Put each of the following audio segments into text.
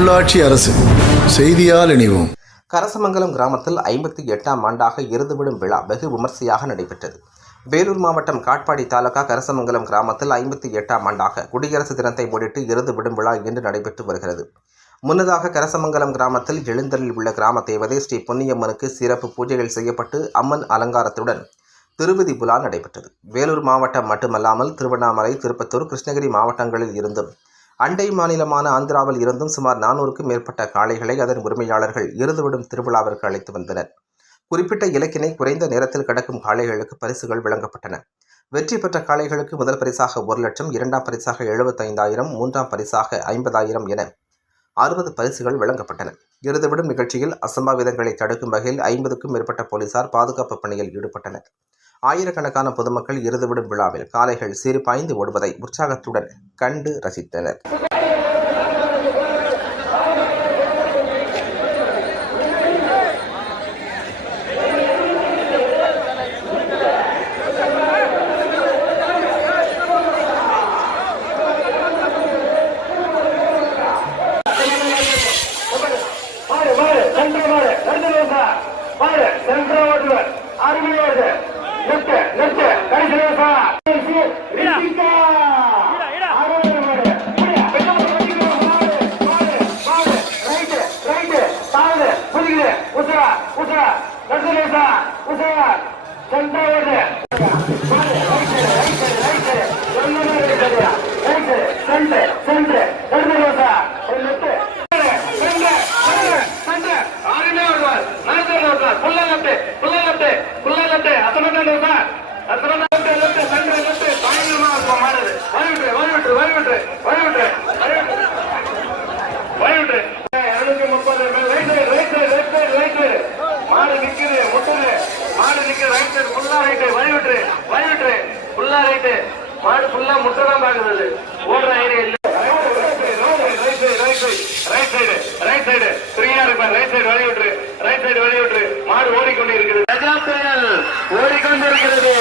உள்ளாட்சி அரசு. செய்தியால் இணைவோம். கரசமங்கலம் கிராமத்தில் ஐம்பத்தி எட்டாம் ஆண்டாக எருதுவிடும் விழா வெகு விமர்சையாக நடைபெற்றது. வேலூர் மாவட்டம் காட்பாடி தாலுகா கரசமங்கலம் கிராமத்தில் ஐம்பத்தி எட்டாம் ஆண்டாக குடியரசு தினத்தை முன்னிட்டு எருது விடும் விழா இன்று நடைபெற்று வருகிறது. முன்னதாக கரசமங்கலம் கிராமத்தில் எழுந்தரில் உள்ள கிராம தேவதை ஸ்ரீ பொன்னியம்மனுக்கு சிறப்பு பூஜைகள் செய்யப்பட்டு அம்மன் அலங்காரத்துடன் திருவிதி புலா நடைபெற்றது. வேலூர் மாவட்டம் மட்டுமல்லாமல் திருவண்ணாமலை திருப்பத்தூர் கிருஷ்ணகிரி மாவட்டங்களில் இருந்தும் அண்டை மாநிலமான ஆந்திராவில் இருந்தும் சுமார் நானூறுக்கும் மேற்பட்ட காளைகளை அதன் உரிமையாளர்கள் இருந்துவிடும் திருவிழாவிற்கு அழைத்து வந்தனர். குறிப்பிட்ட இலக்கினை குறைந்த நேரத்தில் கடக்கும் காளைகளுக்கு பரிசுகள் வழங்கப்பட்டன. வெற்றி பெற்ற காளைகளுக்கு முதல் பரிசாக ஒரு லட்சம் இரண்டாம் பரிசாக எழுபத்தைந்தாயிரம் மூன்றாம் பரிசாக ஐம்பதாயிரம் என அறுபது பரிசுகள் வழங்கப்பட்டன. இறுதிவிடும் நிகழ்ச்சியில் அசம்பாவிதங்களை தடுக்கும் வகையில் ஐம்பதுக்கும் மேற்பட்ட போலீசார் பாதுகாப்பு பணியில் ஈடுபட்டனர். ஆயிரக்கணக்கான பொதுமக்கள் இருந்துவிடும் விழாவில் காலைகள் சிறுபாய்ந்து ஓடுவதை உற்சாகத்துடன் கண்டு ரசித்தனர். சென்ற ஓட்டுவர் அருமையோடு வருது நிறுத்து. நிறுத்து கடைசி வந்தா ரித்திகா. உசரா உசரா. நடுத்தல வந்தா உசரா. சென்டர் ஓடு ரைட் ரைட் ரைட் மாதிரி இருக்குது ரைட் சென்டர் சென்டர் நடுத்தல வந்தா நிறுத்து மாடு நிக்குது முட்டுது. மாடு நிக்குது ரைட் சைடு. ஃபுல்லா ரைட்டு. வழிவிட்டு வழிவிட்டு ஃபுல்லா ரைட்டு. மாடு ஃபுல்லா முட்டதான் பாக்குது ஓடுற ஏரியா இல்ல. ரைட் சைடு ரைட் சைடு ஃப்ரீயா இருப்பார் ரைட் சைடு வழி விட்டுரு. ரைட் சைடு விட்டுரு மாடு ஓடிக்கொண்டு இருக்கிறது கஜா புயல் ஓடிக்கொண்டு இருக்கிறது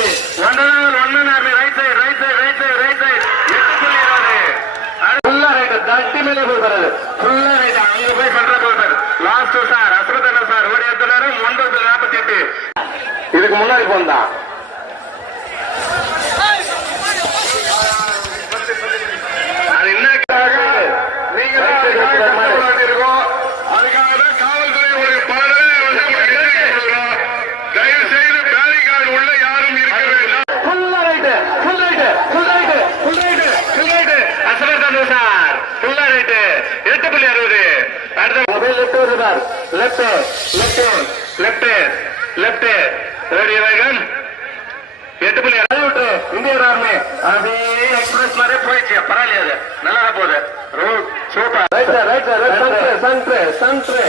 ஒன்றனார் ஒன்னனார் right side right side right side right side எட்டு புள்ளி ஃபுல்லா ரைட் தட்டி மேலே போய் வர்றது ஃபுல்லா ரைட் அங்க போய் பண்ற போய் லாஸ்ட் சார் அஸ்ரதன சார் ஓடி எடுத்துனாரு ஒன்பது நாற்பத்தி எட்டு. இதுக்கு முன்னாடி போந்தான் மொபைல் லெஃப்ட் வருது sir left left left left radio wagon எட்டு புள்ளி அறுபது விட்டு இந்திய ஆர்மி அப்படியே எக்ஸ்பிரஸ் மாதிரி போயிடுச்சு. பரவாயில்லையா அது. நல்லா போகுது. Super right right centre centre